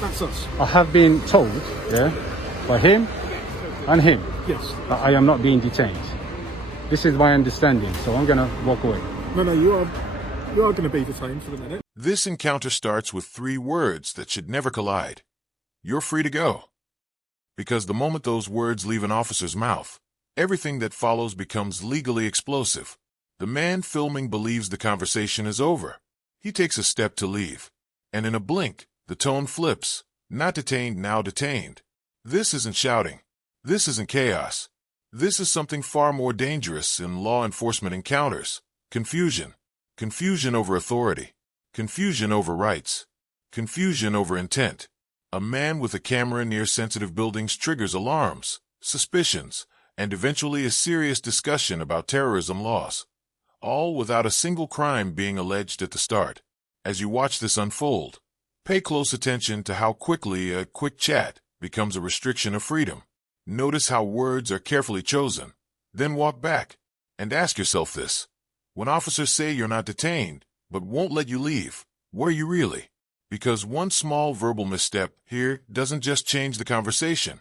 That's us. I have been told, yeah, by him and him, Yes. that I am not being detained. This is my understanding, so I'm gonna walk away. No, you are going to be detained for the minute. This encounter starts with 3 words that should never collide. You're free to go. Because the moment those words leave an officer's mouth, everything that follows becomes legally explosive. The man filming believes the conversation is over. He takes a step to leave. And in a blink, the tone flips. Not detained, now detained. This isn't shouting. This isn't chaos. This is something far more dangerous in law enforcement encounters. Confusion. Confusion over authority. Confusion over rights. Confusion over intent. A man with a camera near sensitive buildings triggers alarms, suspicions, and eventually a serious discussion about terrorism laws. All without a single crime being alleged at the start. As you watch this unfold, pay close attention to how quickly a quick chat becomes a restriction of freedom. Notice how words are carefully chosen. Then walk back and ask yourself this. When officers say you're not detained, but won't let you leave, were you really? Because one small verbal misstep here doesn't just change the conversation.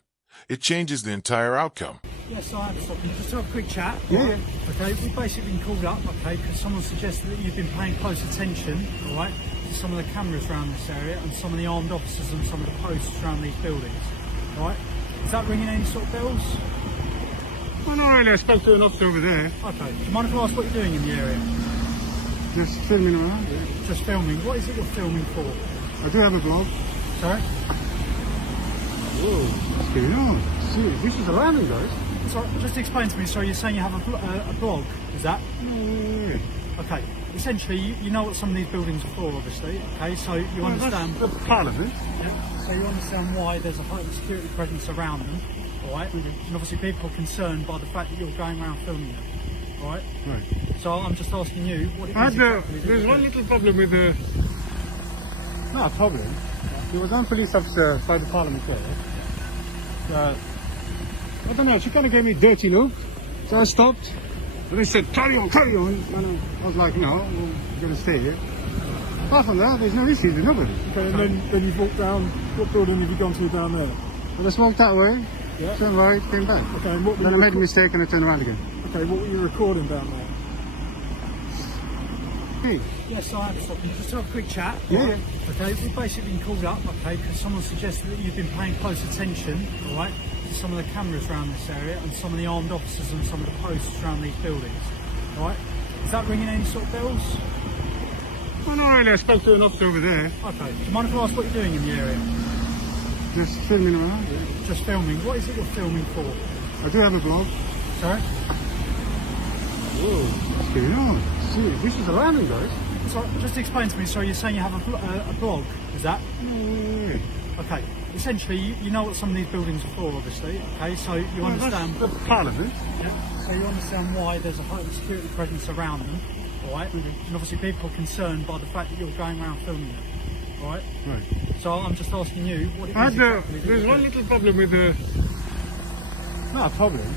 It changes the entire outcome. Yes, I am stopping. Just have a quick chat. Yeah. Okay, we've basically been called up, okay, because someone suggested that you've been paying close attention, all right, to some of the cameras around this area and some of the armed officers and some of the posts around these buildings, all right? Is that ringing any sort of bells? Well, not really. I spoke to an officer over there. Okay. Do you mind if I ask what you're doing in the area? Just filming around. Yeah. Just filming. What is it you're filming for? I do have a blog. Sorry? Whoa, what's going on? See, this is alarming, guys. Sorry, just explain to me. So you're saying you have a blog, is that? Yeah. Okay. Essentially, you know what some of these buildings are for, obviously. Okay, so you understand. That's the part of it. Yeah, so you understand why there's a heightened security presence around them, all right? And obviously people are concerned by the fact that you're going around filming them, all right? Right. So I'm just asking you what it is exactly that There's you're one doing. little problem with the... Not a problem. There was one police officer by the Parliament there. I don't know, she kind of gave me a dirty look. So I stopped. But they said, carry on. And I was like, no, we're going to stay here. Apart from that, there's no issues with nobody. Okay, and then you've walked down. What building have you gone to down there? But I smoked that way, Yeah. turned right, came back. Okay, and what were Then I you made a mistake and I turned around again. Okay, what were you recording down there? Hey, Yes, I am stopping. Just have a quick chat. Yeah, all right? Okay, we've basically been called up, okay, because someone suggested that you've been paying close attention, all right, to some of the cameras around this area and some of the armed officers and some of the posts around these buildings, all right? Is that ringing any sort of bells? well, not really. I spoke to an officer over there. Okay. Do you mind if I ask what you're doing in the area? Just filming around. Yeah. Just filming. What is it you're filming for? I do have a blog. Sorry? Whoa, what's going on? See, this is alarming, guys. Sorry, just explain to me. So you're saying you have a blog, is that? Yeah. Okay. Essentially, you know what some of these buildings are for, obviously. Okay, so you understand. That's the part of it. Yeah, so you understand why there's a heightened security presence around them, all right? And obviously people are concerned by the fact that you're going around filming them, all right? Right. So I'm just asking you what it is exactly that There's you're one doing. little problem with the... Not a problem.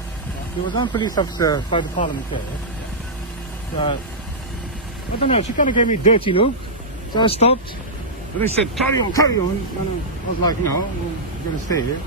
There was one police officer by the Parliament there. I don't know, she kind of gave me a dirty look. So I stopped. But they said, carry on. And I was like, no, we're going to stay here.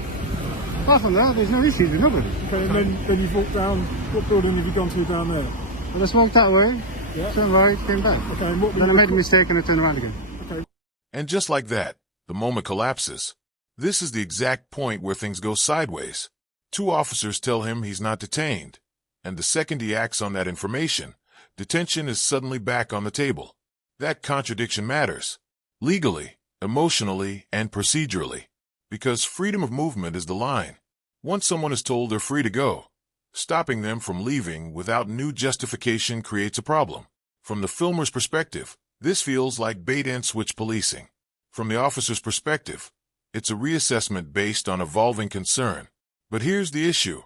Apart from that, there's no issues with nobody. Okay, and then you've walked down. What building have you gone to down there? But I smoked that way, Yeah. turned right, came back. Okay, and what were Then I you made a mistake and I turned around again. Okay. And just like that, the moment collapses. This is the exact point where things go sideways. 2 officers tell him he's not detained. And the second he acts on that information, detention is suddenly back on the table. That contradiction matters. Legally, emotionally, and procedurally. Because freedom of movement is the line. Once someone is told they're free to go, stopping them from leaving without new justification creates a problem. From the filmer's perspective, this feels like bait-and-switch policing. From the officer's perspective, it's a reassessment based on evolving concern. But here's the issue.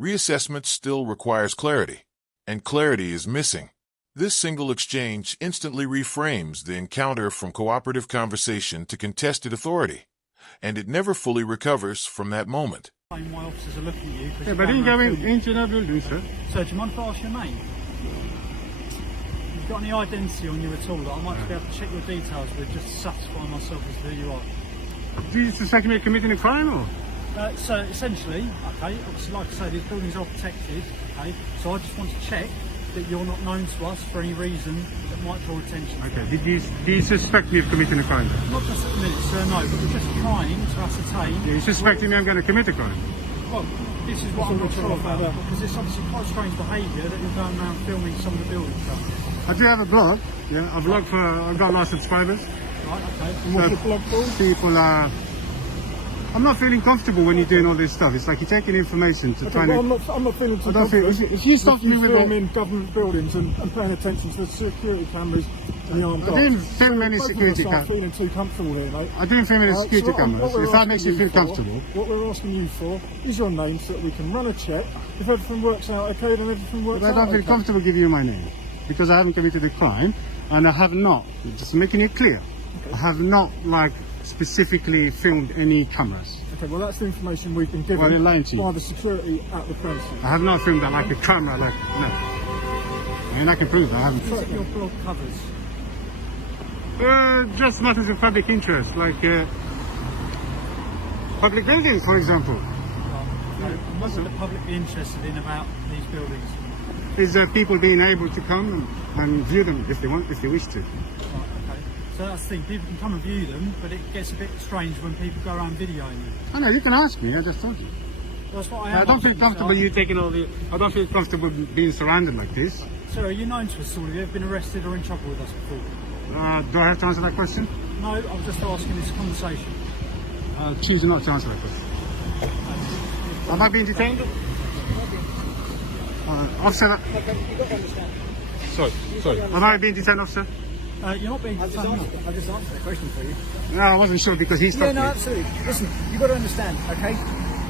Reassessment still requires clarity. And clarity is missing. This single exchange instantly reframes the encounter from cooperative conversation to contested authority, and it never fully recovers from that moment. Why officers are looking at you. Yeah, but I didn't go into that building, sir. So do you mind if I ask your name? You've got any identity on you at all that I might be able to check your details with just to satisfy myself as to who you are? Do you suspect me of committing a crime or? So essentially, okay, obviously like I say, these buildings are protected, okay, so I just want to check that you're not known to us for any reason that might draw attention. Okay, do you suspect me of committing a crime? Not just at the minute, sir, no, but we're just trying to ascertain. Yeah, you suspecting me I'm going to commit a crime? Well, this is what I'm not sure about, because it's obviously quite strange behaviour that you're going around filming some of the buildings. I do have a blog, yeah, I've got a lot of subscribers. Right, okay. And what's your blog called? People are... I'm not feeling comfortable when you're doing all this stuff. It's like you're taking information to try Well, and... I'm not feeling too I don't feel- confident. if you stop me with filming government buildings and paying attention to the security cameras and the armed guards. I didn't film any Both of security us aren't cameras. feeling too comfortable here, mate. I didn't film any security So what cameras. we're If that asking makes you feel for- comfortable... What we're asking you for is your name so that we can run a check. If everything works out okay, then everything works But I out don't feel okay. comfortable giving you my name. Because I haven't committed a crime. And I have not, just making it clear, I have not, like, specifically filmed any cameras. Okay, well that's the information we've been Well, they're given lying to you. by the security at the premises. I have not filmed that like a camera, like, no. I mean, I can prove that I haven't. What is it your blog covers? Just matters of public interest, like public buildings, for example. What would the public be interested in about these buildings? Is people being able to come and view them if they want, if they wish to. Right, okay. So that's the thing, people can come and view them, but it gets a bit strange when people go around videoing them. I know, you can ask me, I just told you. That's what I am. I don't feel asking, comfortable sir. you taking all the... I don't feel comfortable being surrounded like this. Sir, are you known to us all? Have you ever been arrested or in trouble with us before? Do I have to answer that question? No, I'm just asking this conversation. Choose not to answer that question. Am I being detained? Officer... Sorry. Am I being detained, officer? You're not being I just answered that question for you. No, I wasn't sure because he stopped Yeah, no, me. absolutely. Listen, you've got to understand, okay?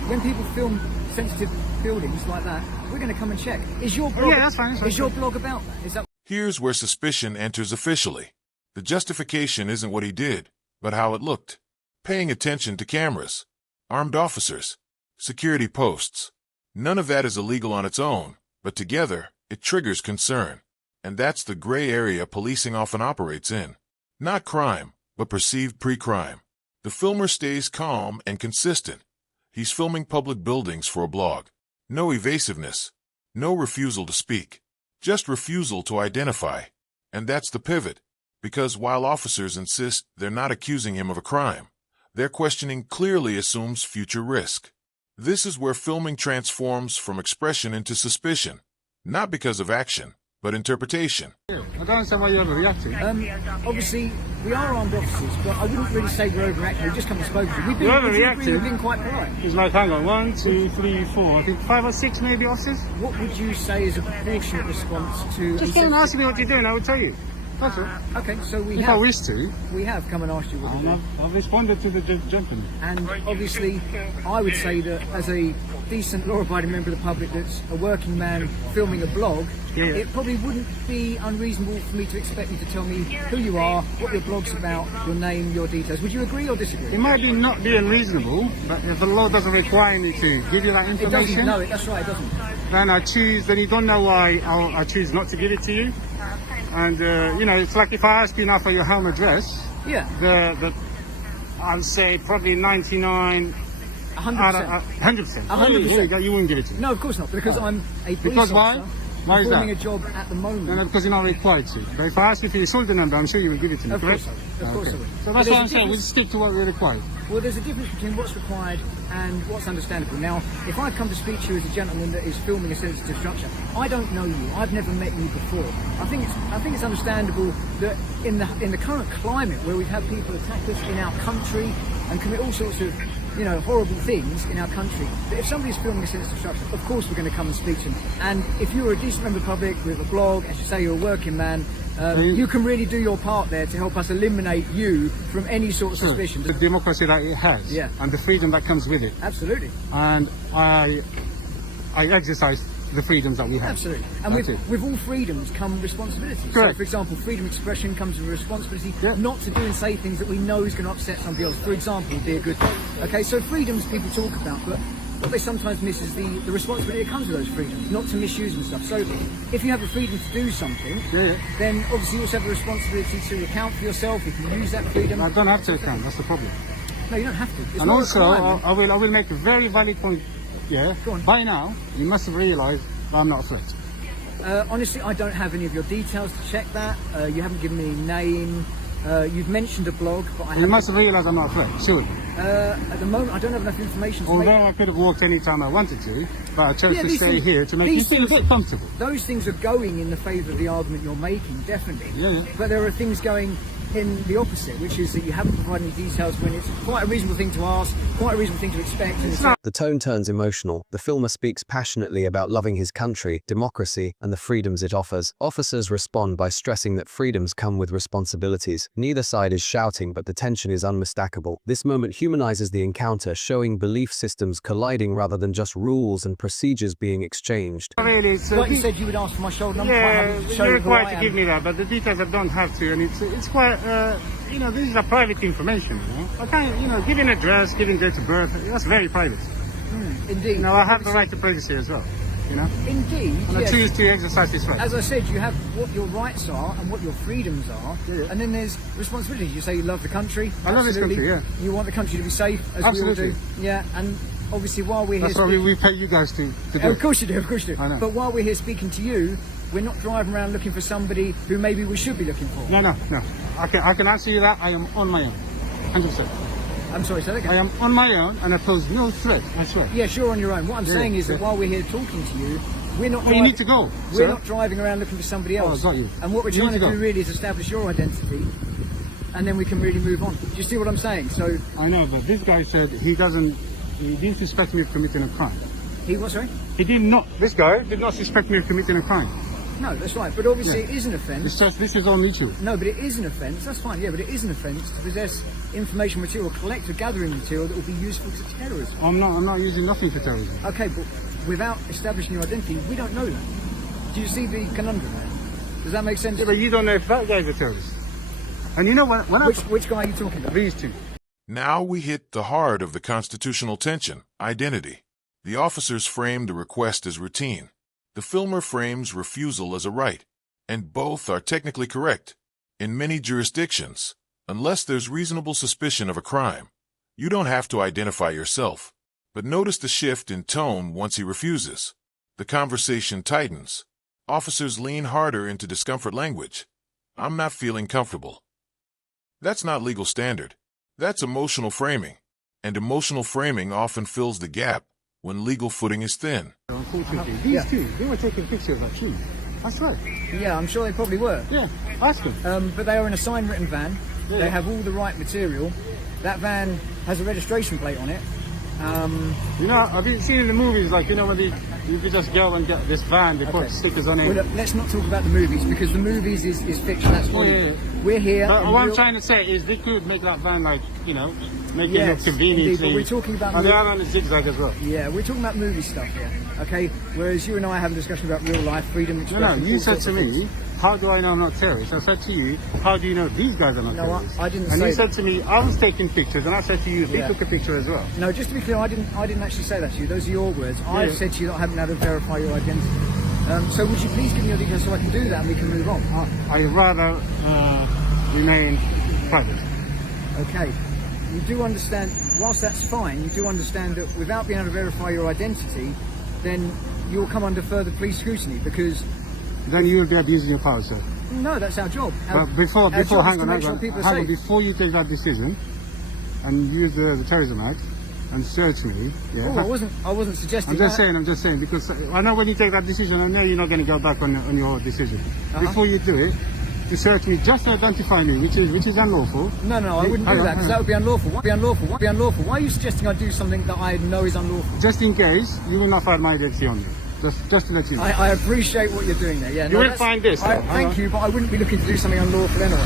When people film sensitive buildings like that, we're going to come and check. Is your blog? Yeah, that's fine. Is your blog about that? Is that? Here's where suspicion enters officially. The justification isn't what he did, but how it looked. Paying attention to cameras, armed officers, security posts. None of that is illegal on its own, but together, it triggers concern. And that's the gray area policing often operates in. Not crime, but perceived pre-crime. The filmer stays calm and consistent. He's filming public buildings for a blog. No evasiveness. No refusal to speak. Just refusal to identify. And that's the pivot. Because while officers insist they're not accusing him of a crime, their questioning clearly assumes future risk. This is where filming transforms from expression into suspicion. Not because of action, but interpretation. I don't understand why you're overreacting. Obviously, we are armed officers, but I wouldn't really say we're overreacting. We've just come and spoken to you. You're overreacting. We've been quite polite. It's like, hang on, 1, 2, 3, 4, I think 5 or 6 maybe officers. What would you say is a proportionate response to? Just go and ask me what you're doing, I will tell you. That's all. Okay, so If I wish to, we have come and asked you what you're doing. I've responded to the gentleman. And obviously, I would say that as a decent, law-abiding member of the public that's a working man filming a blog, it probably wouldn't be unreasonable for me to expect you to tell me who you are, what your blog's about, your name, your details. Would you agree or disagree? It might be not be unreasonable, but if the law doesn't require me to give you that It information, doesn't. No, that's right. It doesn't. then you don't know why I choose not to give it to you. And, it's like if I ask you now for your home address, Yeah. I'll say probably 99... 100%. 100%. 100%. You wouldn't give it to me. No, of course not, because I'm a police Because why? officer Why is performing that? a job at the moment. No, because you're not required to. But if I ask you for your shoulder number, I'm sure you will give it to me, Of correct? course I will. Of course I will. So But that's there's what a I'm saying. We difference- stick to what we're required. Well, there's a difference between what's required and what's understandable. Now, if I come to speak to you as a gentleman that is filming a sensitive structure, I don't know you. I've never met you before. I think it's understandable that in the current climate where we've had people attack us in our country and commit all sorts of horrible things in our country, that if somebody's filming a sensitive structure, of course we're going to come and speak to them. And if you're a decent member of the public with a blog, as you say, you're a working man, you can really do your part there to help us eliminate you from any sort of suspicion. The democracy that it has, Yeah. and the freedom that comes with it. Absolutely. And I exercise the freedoms that we have. Absolutely. And That's it. with all freedoms come responsibility. Correct. So, for example, freedom of expression comes with a responsibility Yeah. not to do and say things that we know is going to upset somebody else. For example, would be a good thing. Okay, so freedoms people talk about, but what they sometimes miss is the responsibility that comes with those freedoms, not to misuse and stuff. So if you have the freedom to do something, then obviously you also have the responsibility to account for yourself if you use that freedom. I don't have to account, that's the problem. No, you don't have to. It's And not a also, requirement. I will make a very valid point. Yeah. Go on. By now, you must have realised that I'm not a threat. Honestly, I don't have any of your details to check that. You haven't given me a name. You've mentioned a blog, but I You haven't. must have realised I'm not a threat, surely. At the moment, I don't have enough information to Although make... I could have walked any time I wanted to, but I chose Yeah, to these stay things- here to make you these feel a things- bit comfortable. Those things are going in the favour of the argument you're making, definitely. Yeah, yeah. But there are things going in the opposite, which is that you haven't provided any details when it's quite a reasonable thing to ask, quite a reasonable thing to expect. And it's The tone turns emotional. The filmer speaks passionately about loving his country, democracy, and the freedoms it offers. Officers respond by stressing that freedoms come with responsibilities. Neither side is shouting, but the tension is unmistakable. This moment humanizes the encounter, showing belief systems colliding rather than just rules and procedures being exchanged. Really, it's, like you said, you would ask for my shoulder number. I yeah, haven't shown you're who I required to am. give me that, but the details I don't have to, and it's quite, you know, this is a private information, you know. I can't, you know, giving address, giving date of birth, that's very private. Indeed. You know, I have the right to privacy as well, you know. Indeed. And I yes. choose to exercise this right. As I said, you have what your rights are and what your freedoms are, and then there's responsibilities. You say you love the country. I love this absolutely. country, yeah. You want the country to be safe, as Absolutely. we all do. Yeah, and obviously while we're That's here... why we pay you guys to do Of it. course you do, of course you do. I know. But while we're here speaking to you, we're not driving around looking for somebody who maybe we should be looking for. No. I can answer you that. I am on my own. 100%. I'm sorry, say that again. I am on my own and I pose no threat, I swear. Yes, you're on your own. What I'm Yeah, saying is that yeah. while we're here talking to you, we're not. Oh, you need to go, We're sir. not driving around looking for somebody else. got you. And what we're You need trying to to do go. really is establish your identity, and then we can really move on. Do you see what I'm saying? So I know, but this guy said he didn't suspect me of committing a crime. he what? Sorry. He did not, this guy did not suspect me of committing a crime. No, that's right. But obviously Yeah. it is an It's offence. just, this is all mutual. No, but it is an offence. That's fine. Yeah, but it is an offence to possess information material, collect or gathering material that will be useful to terrorism. I'm not using nothing for terrorism. Okay, but without establishing your identity, we don't know that. Do you see the conundrum there? Does that make sense? Yeah, but you don't know if that guy's a terrorist. And you know when Which guy are you talking about? these two. Now we hit the heart of the constitutional tension, identity. The officers frame the request as routine. The filmer frames refusal as a right. And both are technically correct. In many jurisdictions, unless there's reasonable suspicion of a crime, you don't have to identify yourself. But notice the shift in tone once he refuses. The conversation tightens. Officers lean harder into discomfort language. I'm not feeling comfortable. That's not legal standard. That's emotional framing. And emotional framing often fills the gap when legal footing is thin. Unfortunately, these Yeah. two, they were taking pictures of that tree. That's right. Yeah, I'm sure they probably were. Yeah, ask them. But they are in a sign-written van. Yeah. They have all the right material. That van has a registration plate on it. You know, have you seen in the movies, like, you know, when you could just go and get this van, they put Okay. stickers on it. Well, look, let's not talk about the movies because the movies is fiction. That's what Yeah. we're here. But in what I'm real- trying to say is they could make that van, like, you know, make it Yes, look convenient. indeed, but we're talking about And they are on a zigzag as well. Yeah, we're talking about movie stuff here, okay? Whereas you and I have a discussion about real life, freedom, No, expression. you all said sorts to of me, things. how do I know I'm not terrorist? I said to you, how do you know these guys are not No, terrorists? I didn't And say you said that. to me, I was taking pictures, and I said to you, they Yeah. took a picture as well. No, just to be clear, I didn't actually say that to you. Those are your words. I've Yeah. said to you that I haven't had to verify your identity. So would you please give me your details so I can do that and we can move on? I'd rather remain private. Okay. You do understand, whilst that's fine, you do understand that without being able to verify your identity, then you'll come under further police scrutiny because, Then you will be abusing your power, sir. no, that's our job. But before, our job is hang to on, make hang sure on, people are hang on, safe. before you take that decision and use the Terrorism Act and search me, yeah. Oh, I wasn't suggesting I'm just saying, because I know when you take that decision, I know you're not going to go back on your decision. Uh-huh. Before you do it, to search me just to identify me, which is unlawful. No, I wouldn't Hang do on, that because hang that on. would be unlawful. What would be unlawful? What would be unlawful? Why are you suggesting I do something that I know is unlawful? Just in case, you will not find my identity on you. Just to let you know. I appreciate what you're doing there. Yeah, You will find this, though. Hang Thank on. you, but I wouldn't be looking to do something unlawful anyway.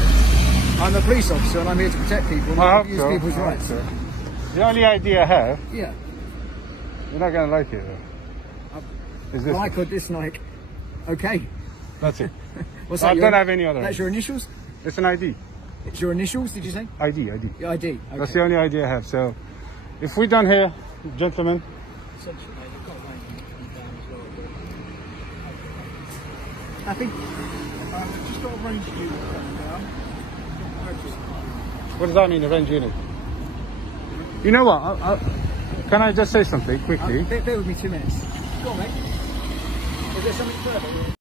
I'm a police officer and I'm here to protect people and I not hope abuse so. people's I hope rights. so. The only idea I have, Yeah, you're not going to like it though. Is this? like or dislike. Okay. That's it. What's I that? don't have any other. That's your initials? It's an ID. It's your initials, did you say? ID. Your ID. Okay. That's the only idea I have. So, if we're done here, gentlemen, Happy? Just got a range unit down. what does that mean, a range unit? You know what? Can I just say something quickly? Bear with me 2 minutes. Go on, mate. Is there something further?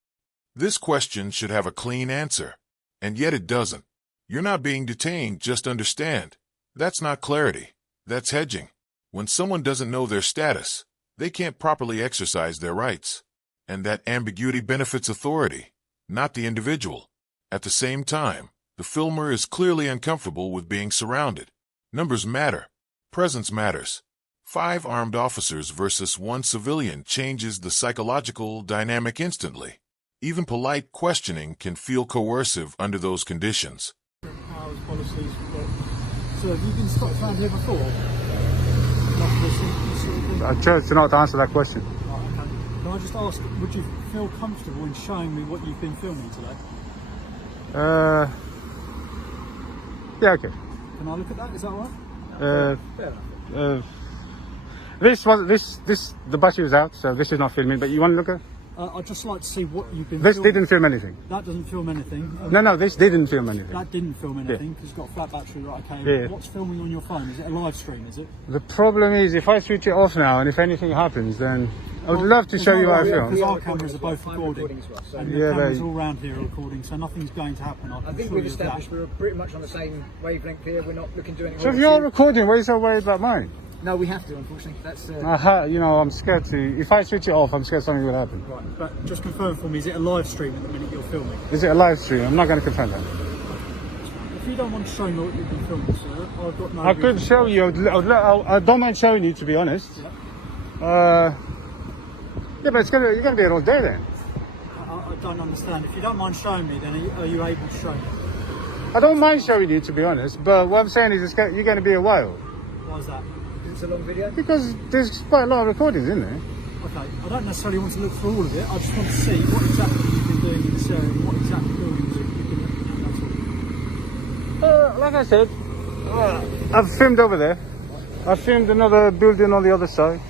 This question should have a clean answer, and yet it doesn't. You're not being detained, just understand. That's not clarity. That's hedging. When someone doesn't know their status, they can't properly exercise their rights. And that ambiguity benefits authority, not the individual. At the same time, the filmer is clearly uncomfortable with being surrounded. Numbers matter. Presence matters. 5 armed officers versus 1 civilian changes the psychological dynamic instantly. Even polite questioning can feel coercive under those conditions. Powers, policies, so have you been stopped around here before? I chose to not answer that question. Right, okay. Can I just ask, would you feel comfortable in showing me what you've been filming today? Yeah, okay. Can I look at that? Is that all right? The battery was out, so this is not filming, but you want to look at? I'd just like to see what you've been This filming. didn't film anything. That doesn't film anything. No, this didn't film anything. That didn't film anything because it's got a flat battery, right? Okay. Yeah. What's filming on your phone? Is it a live stream? Is it? The problem is, if I switch it off now, and if anything happens, then I would love to show you what I Because filmed. our cameras are both recording, and the Yeah, cameras but- all around here are recording, so nothing's going to happen. I think we've established we're pretty much on the same wavelength here. We're not looking to do anything. So if you're recording, why are you so worried about mine? No, we have to, unfortunately. That's I'm scared to. If I switch it off, I'm scared something will happen. Right, but just confirm for me, is it a live stream at the minute you're filming? Is it a live stream? I'm not going to confirm that. If you don't want to show me what you've been filming, sir, I've got no I could reason- show you. I don't mind showing you, to be honest. Yeah, but you're going to be here all day then. I don't understand. If you don't mind showing me, then are you able to show me? I don't mind showing you, to be honest. But what I'm saying is, you're going to be a while. Why is that? it's a long video. Because there's quite a lot of recordings in there. Okay, I don't necessarily want to look through all of it. I just want to see what exactly you've been doing in this area and what exact buildings you've been looking at. That's all. Like I said, I've filmed over there. I filmed another building on the other side.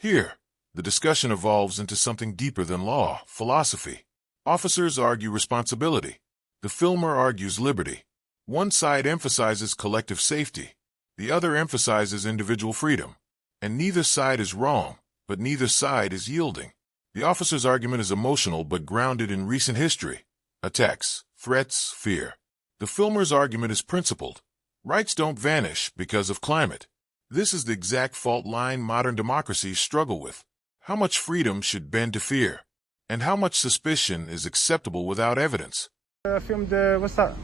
Here, the discussion evolves into something deeper than law, philosophy. Officers argue responsibility. The filmer argues liberty. One side emphasizes collective safety. The other emphasizes individual freedom. And neither side is wrong, but neither side is yielding. The officer's argument is emotional but grounded in recent history. Attacks, threats, fear. The filmer's argument is principled. Rights don't vanish because of climate. This is the exact fault line modern democracies struggle with. How much freedom should bend to fear? And how much suspicion is acceptable without evidence? I filmed, what's that?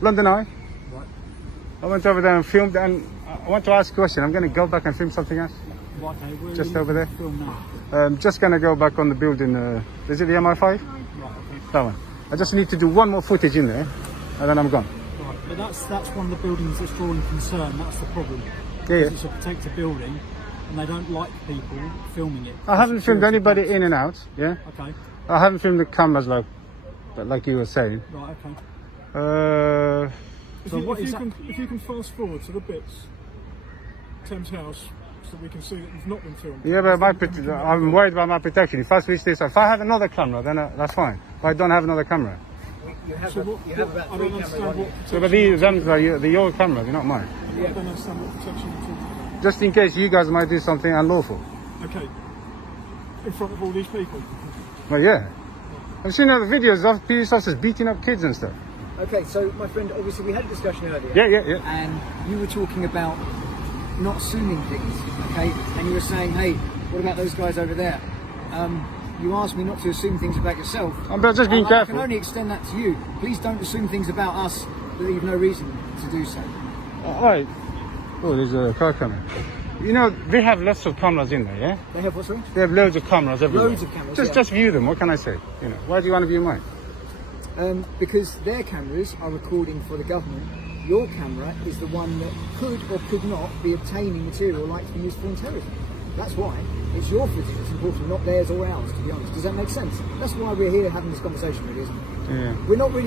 London Eye. Right. I went over there and filmed, and I want to ask a question. I'm going to go back and film something else. Right, okay, where are Just you over there. Film now? I'm just going to go back on the building. Is it the MI5? Right, okay. That one. I just need to do one more footage in there, and then I'm gone. Right, but that's one of the buildings that's drawing concern. That's the problem. Yeah. It's a protected building, and they don't like people filming it. I haven't filmed anybody in and out, yeah? Okay. I haven't filmed the cameras like you were saying. Right, okay. So If you can fast forward to the bits, Thames House, so we can see that you've not been filmed. Yeah, but I'm worried about my protection. If I switch this off, if I have another camera, then that's fine. But I don't have another camera. You have, So you have about I 3 don't cameras understand on you. what So, but protection. they're your camera, they're not mine. I don't understand what protection you're talking about. Just in case you guys might do something unlawful. Okay. In front of all these people. But yeah. I've seen other videos of police officers beating up kids and stuff. Okay, so my friend, obviously we had a discussion earlier. Yeah. And you were talking about not assuming things, okay? And you were saying, hey, what about those guys over there? You asked me not to assume things about yourself. I'm just being I careful. can only extend that to you. Please don't assume things about us that you've no reason to do so. Alright. Oh, there's a car coming. You know, they have lots of cameras in there, yeah? They have what's wrong? They have loads of cameras everywhere. Loads of cameras, Just view them, what can I say? You know, why do you want to view mine? Because their cameras are recording for the government. Your camera is the one that could or could not be obtaining material like to be used for terrorism. That's why it's your footage that's important, not theirs or ours, to be honest. Does that make sense? That's why we're here having this conversation, really, isn't it? Yeah. We're not really